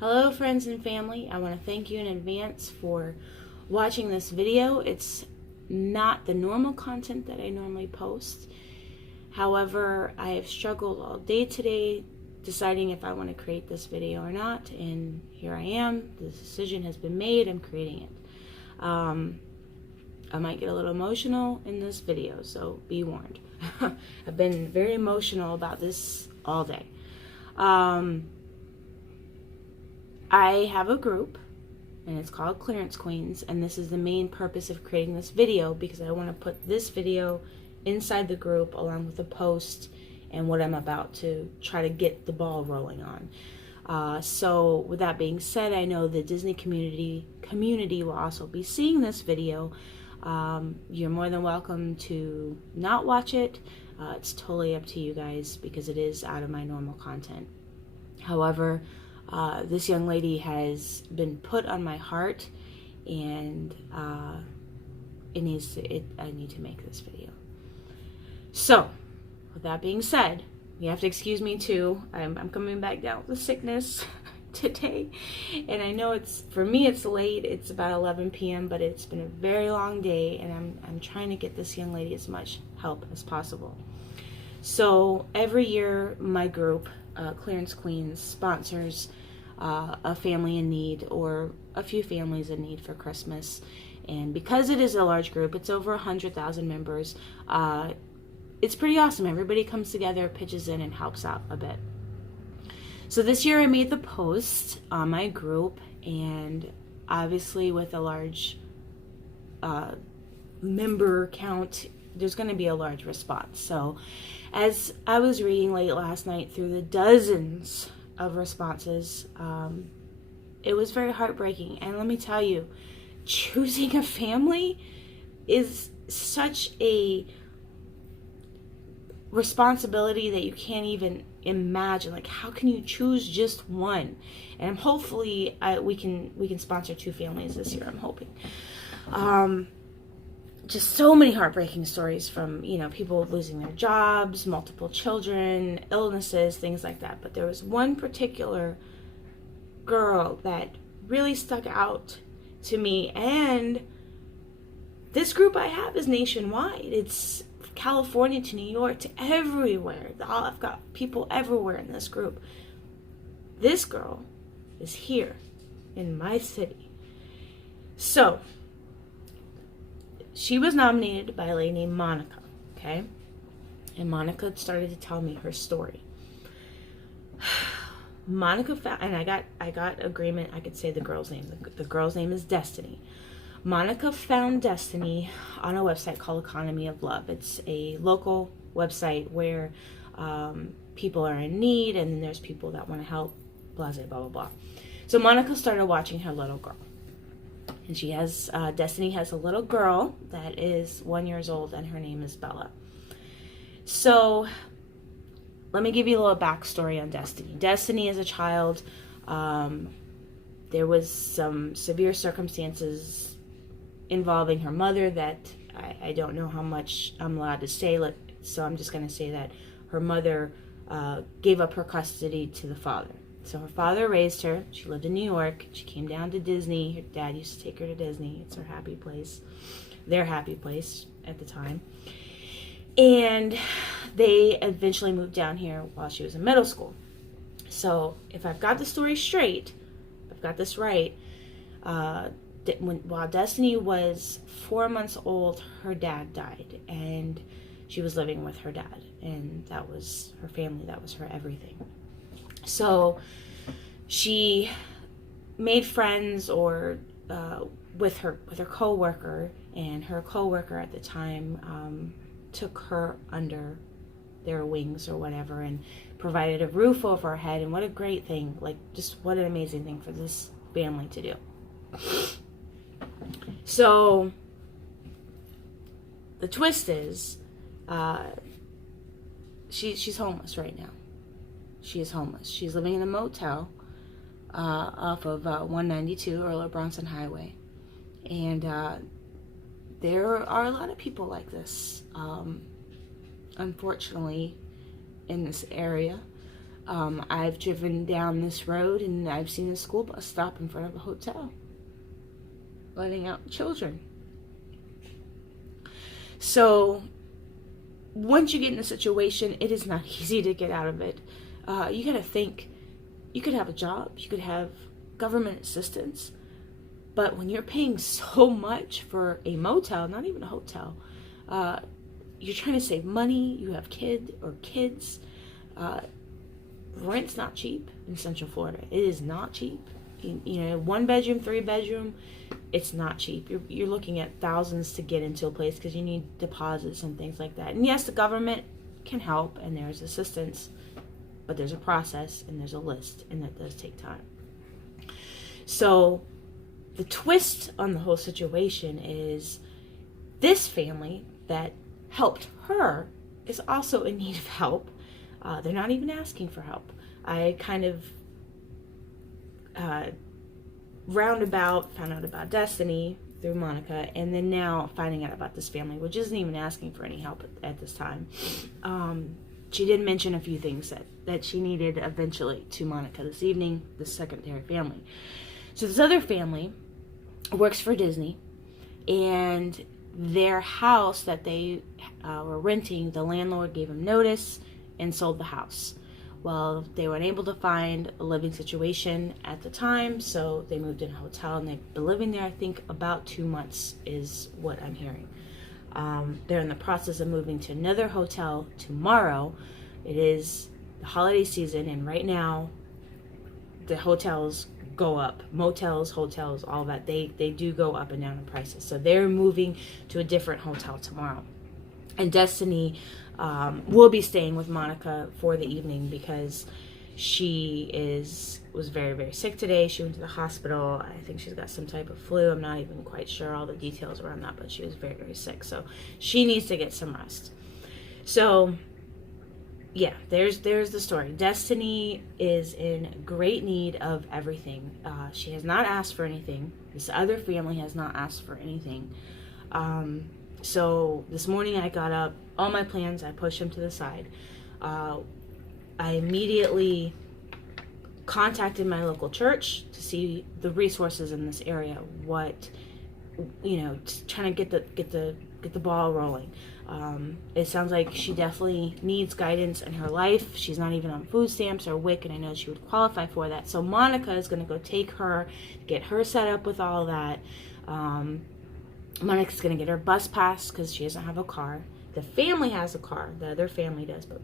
Hello friends and family, I want to thank you in advance for watching this video. It's not the normal content that I normally post. However, I have struggled all day today deciding if I want to create this video or not, and here I am. The decision has been made. I'm creating it. I might get a little emotional in this video, so be warned. I've been very emotional about this all day. I have a group, and it's called Clearance Queens, and this is the main purpose of creating this video because I want to put this video inside the group along with the post and what I'm about to try to get the ball rolling on. So with that being said, I know the Disney community will also be seeing this video. You're more than welcome to not watch it. It's totally up to you guys because it is out of my normal content. However, this young lady has been put on my heart, and I need to make this video. So, with that being said, you have to excuse me too. I'm coming back down with sickness today, and I know for me it's late. It's about 11 p.m., but it's been a very long day, and I'm trying to get this young lady as much help as possible. So every year, my group, Clearance Queens, sponsors a family in need or a few families in need for Christmas. And because it is a large group, it's over 100,000 members, it's pretty awesome. Everybody comes together, pitches in, and helps out a bit. So this year I made the post on my group, and obviously with a large member count, there's going to be a large response. So as I was reading late last night through the dozens of responses, it was very heartbreaking. And let me tell you, choosing a family is such a responsibility that you can't even imagine. Like, how can you choose just one? And hopefully we can sponsor 2 families this year, I'm hoping. Just so many heartbreaking stories from, people losing their jobs, multiple children, illnesses, things like that. But there was one particular girl that really stuck out to me, and this group I have is nationwide. It's California to New York to everywhere. I've got people everywhere in this group. This girl is here in my city. So she was nominated by a lady named Monica, okay? And Monica started to tell me her story. Monica found, and I got agreement, I could say the girl's name. The girl's name is Destiny. Monica found Destiny on a website called Economy of Love. It's a local website where people are in need, and then there's people that want to help, blah, blah, blah, blah. So Monica started watching her little girl. And she has, Destiny has a little girl that is 1 year old, and her name is Bella. So let me give you a little backstory on Destiny. Destiny is a child. There was some severe circumstances involving her mother that I don't know how much I'm allowed to say, so I'm just going to say that her mother gave up her custody to the father. So her father raised her. She lived in New York. She came down to Disney. Her dad used to take her to Disney. It's her happy place. Their happy place at the time. And they eventually moved down here while she was in middle school. So if I've got the story straight, I've got this right, while Destiny was 4 months old, her dad died. And she was living with her dad. And that was her family. That was her everything. So she made friends with her coworker, and her coworker at the time took her under their wings or whatever and provided a roof over her head. And what a great thing, like, just what an amazing thing for this family to do. So the twist is she's homeless right now. She is homeless. She's living in a motel off of 192 Earl Bronson Highway. And there are a lot of people like this, unfortunately, in this area. I've driven down this road and I've seen a school bus stop in front of a hotel, letting out children. So once you get in a situation, it is not easy to get out of it. You gotta think, you could have a job, you could have government assistance, but when you're paying so much for a motel, not even a hotel, you're trying to save money, you have kids, rent's not cheap in Central Florida. It is not cheap. You know, 1 bedroom, 3 bedroom, it's not cheap. You're looking at thousands to get into a place because you need deposits and things like that. And yes, the government can help and there's assistance, but there's a process and there's a list, and that does take time. So the twist on the whole situation is this family that helped her is also in need of help. They're not even asking for help. I kind of roundabout found out about Destiny through Monica, and then now finding out about this family, which isn't even asking for any help at this time. She did mention a few things that she needed eventually to Monica this evening, the secondary family. So this other family works for Disney, and their house that they were renting, the landlord gave them notice and sold the house. Well, they were unable to find a living situation at the time, so they moved in a hotel, and they've been living there, I think, about 2 months is what I'm hearing. They're in the process of moving to another hotel tomorrow. It is the holiday season, and right now the hotels go up. Motels, hotels, all that, they do go up and down in prices. So they're moving to a different hotel tomorrow. And Destiny will be staying with Monica for the evening because she was very, very sick today. She went to the hospital. I think she's got some type of flu. I'm not even quite sure all the details around that, but she was very, very sick. So she needs to get some rest. So yeah, there's the story. Destiny is in great need of everything. She has not asked for anything. This other family has not asked for anything. So this morning I got up, all my plans, I pushed them to the side. I immediately contacted my local church to see the resources in this area, what, you know, trying to get the ball rolling. It sounds like she definitely needs guidance in her life. She's not even on food stamps or WIC, and I know she would qualify for that. So Monica is going to go take her, get her set up with all that. Monica's going to get her bus pass because she doesn't have a car. The family has a car. The other family does, but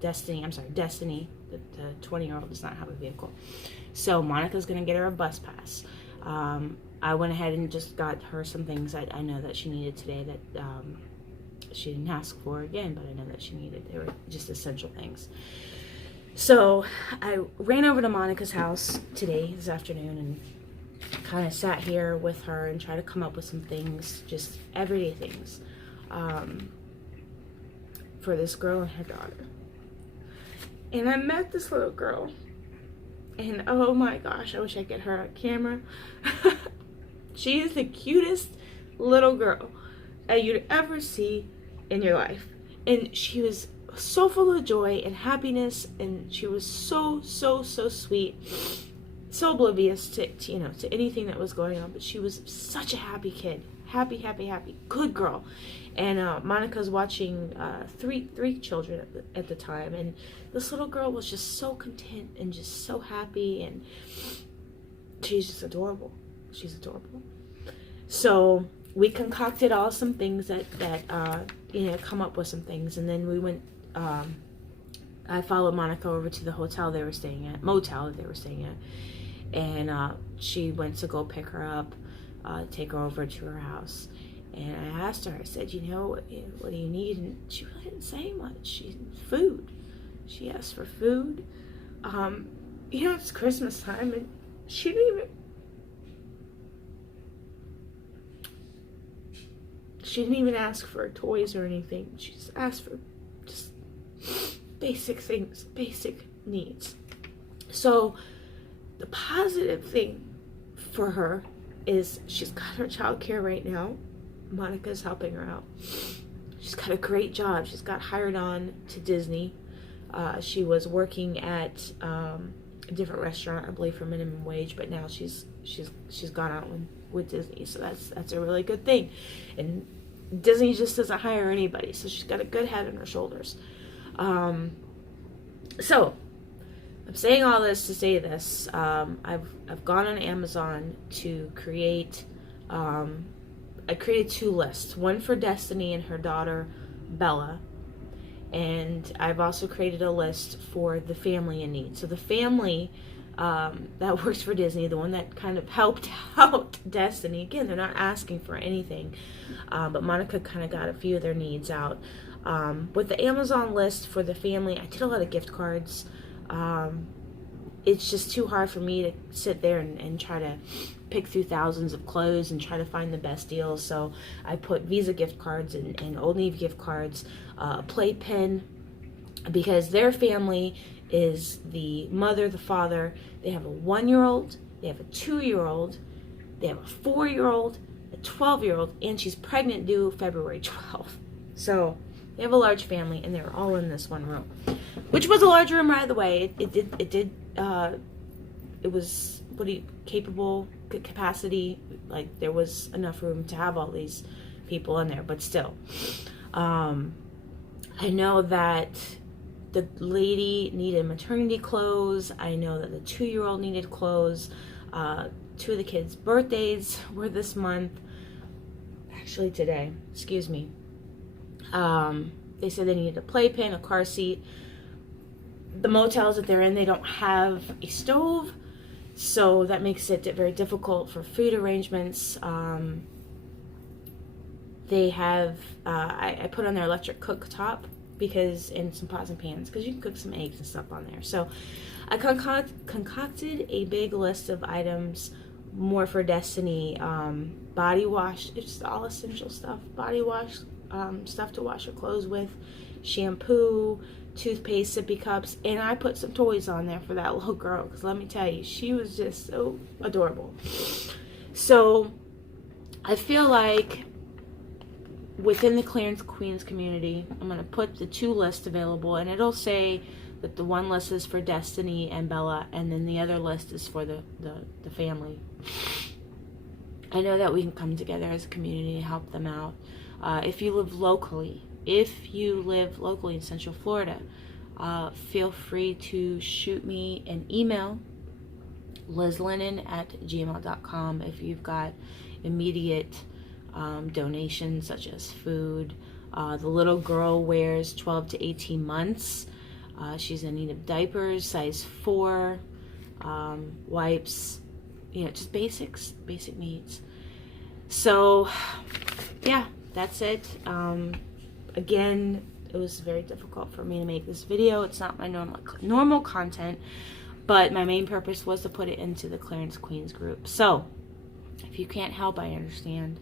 Destiny, the 20-year-old, does not have a vehicle. So Monica's going to get her a bus pass. I went ahead and just got her some things I know that she needed today that she didn't ask for again, but I know that she needed. They were just essential things. So I ran over to Monica's house this afternoon, and kind of sat here with her and tried to come up with some things, just everyday things, for this girl and her daughter. And I met this little girl, and oh my gosh, I wish I could get her on camera. She is the cutest little girl that you'd ever see in your life. And she was so full of joy and happiness, and she was so sweet, so oblivious to anything that was going on. But she was such a happy kid, happy, good girl. And Monica's watching three children at the time, and this little girl was just so content and just so happy, and she's just adorable. She's adorable. So we concocted all some things that come up with some things, and then we went. I followed Monica over to the motel that they were staying at, and she went to go pick her up, take her over to her house. And I asked her, I said, what do you need? And she really didn't say much. Food. She asked for food. It's Christmas time, and she didn't even ask for toys or anything. She just asked for just basic things, basic needs. So the positive thing for her is she's got her childcare right now. Monica's helping her out. She's got a great job. She's got hired on to Disney. She was working at a different restaurant, I believe, for minimum wage, but now she's gone out with Disney, so that's a really good thing. And Disney just doesn't hire anybody, so she's got a good head on her shoulders. So I'm saying all this to say this. I've gone on Amazon to create. I created 2 lists, one for Destiny and her daughter Bella, and I've also created a list for the family in need. So the family that works for Disney, the one that kind of helped out Destiny, again, they're not asking for anything, but Monica kind of got a few of their needs out. With the Amazon list for the family, I did a lot of gift cards. It's just too hard for me to sit there and try to pick through thousands of clothes and try to find the best deals. So I put Visa gift cards and Old Navy gift cards, a playpen, because their family is the mother, the father. They have a 1-year-old, they have a 2-year-old, they have a 4-year-old, a 12-year-old, and she's pregnant due February 12th. So they have a large family, and they're all in this one room, which was a large room right away. It was capable capacity. Like, there was enough room to have all these people in there, but still, I know that the lady needed maternity clothes. I know that the 2-year-old needed clothes. 2 of the kids' birthdays were this month. Actually, today. Excuse me. They said they needed a playpen, a car seat. The motels that they're in, they don't have a stove, so that makes it very difficult for food arrangements. They have, I put on their electric cooktop, and some pots and pans, because you can cook some eggs and stuff on there. So I concocted a big list of items, more for Destiny. Body wash, it's just all essential stuff. Body wash, stuff to wash your clothes with, shampoo, toothpaste, sippy cups, and I put some toys on there for that little girl, because let me tell you, she was just so adorable. So I feel like within the Clarence Queens community, I'm going to put the 2 lists available, and it'll say that the one list is for Destiny and Bella, and then the other list is for the family. I know that we can come together as a community and help them out. If you live locally in Central Florida, feel free to shoot me an email, lizlennon@gmail.com, if you've got immediate donations such as food. The little girl wears 12 to 18 months. She's in need of diapers, size 4, wipes, just basic needs. So, yeah, that's it. Again, it was very difficult for me to make this video. It's not my normal content, but my main purpose was to put it into the Clarence Queens group. So, if you can't help, I understand.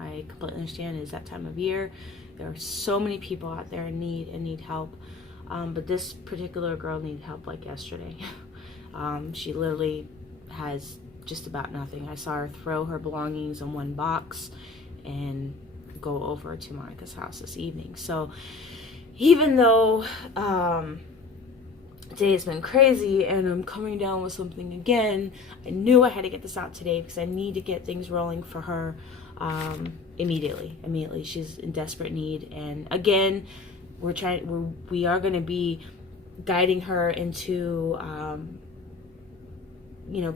I completely understand. It's that time of year. There are so many people out there in need help. But this particular girl needed help like yesterday. She literally has just about nothing. I saw her throw her belongings in one box and go over to Monica's house this evening. So even though today has been crazy and I'm coming down with something again, I knew I had to get this out today because I need to get things rolling for her immediately. She's in desperate need, and again, we are going to be guiding her into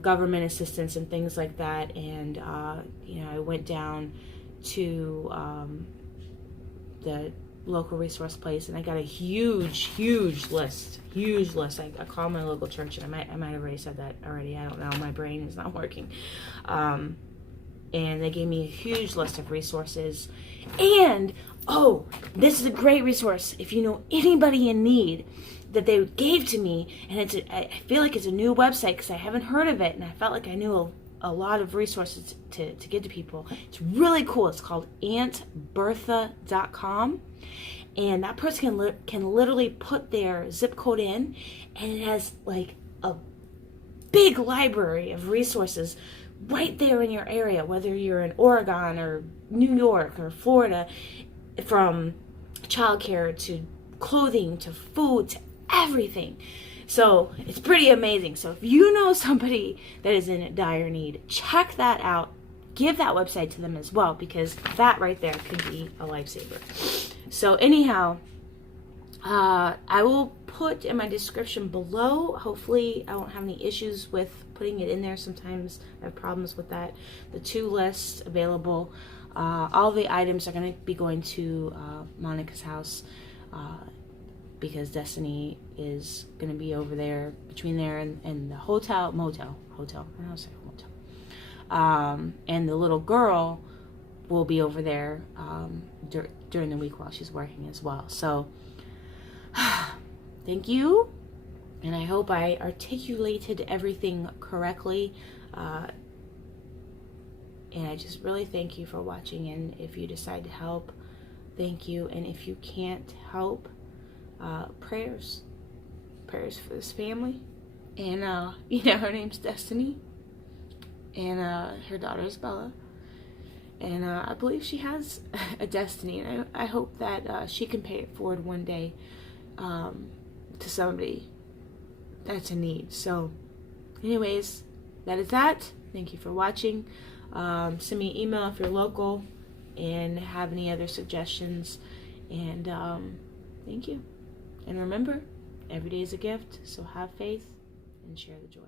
government assistance and things like that. And I went down to the local resource place, and I got a huge list. I called my local church, and I might have already said that already. I don't know. My brain is not working. And they gave me a huge list of resources. And this is a great resource if you know anybody in need, that they gave to me. And I feel like it's a new website because I haven't heard of it, and I felt like I knew a lot of resources to give to people. It's really cool. It's called AuntBertha.com, and that person can literally put their zip code in, and it has like a big library of resources right there in your area, whether you're in Oregon or New York or Florida, from childcare to clothing to food to everything. So it's pretty amazing. So if you know somebody that is in dire need, check that out. Give that website to them as well, because that right there can be a lifesaver. So anyhow, I will put in my description below. Hopefully I won't have any issues with putting it in there. Sometimes I have problems with that. The 2 lists available. All the items are going to be going to Monica's house, because Destiny is going to be over there, between there and the motel. I don't say hotel. And the little girl will be over there during the week while she's working as well. So thank you, and I hope I articulated everything correctly. And I just really thank you for watching, and if you decide to help, thank you. And if you can't help, prayers for this family. And her name's Destiny, and her daughter is Bella, and I believe she has a destiny, and I hope that she can pay it forward one day to somebody that's in need. So anyways, that is that. Thank you for watching. Send me an email if you're local and have any other suggestions, and thank you. And remember, every day is a gift, so have faith and share the joy.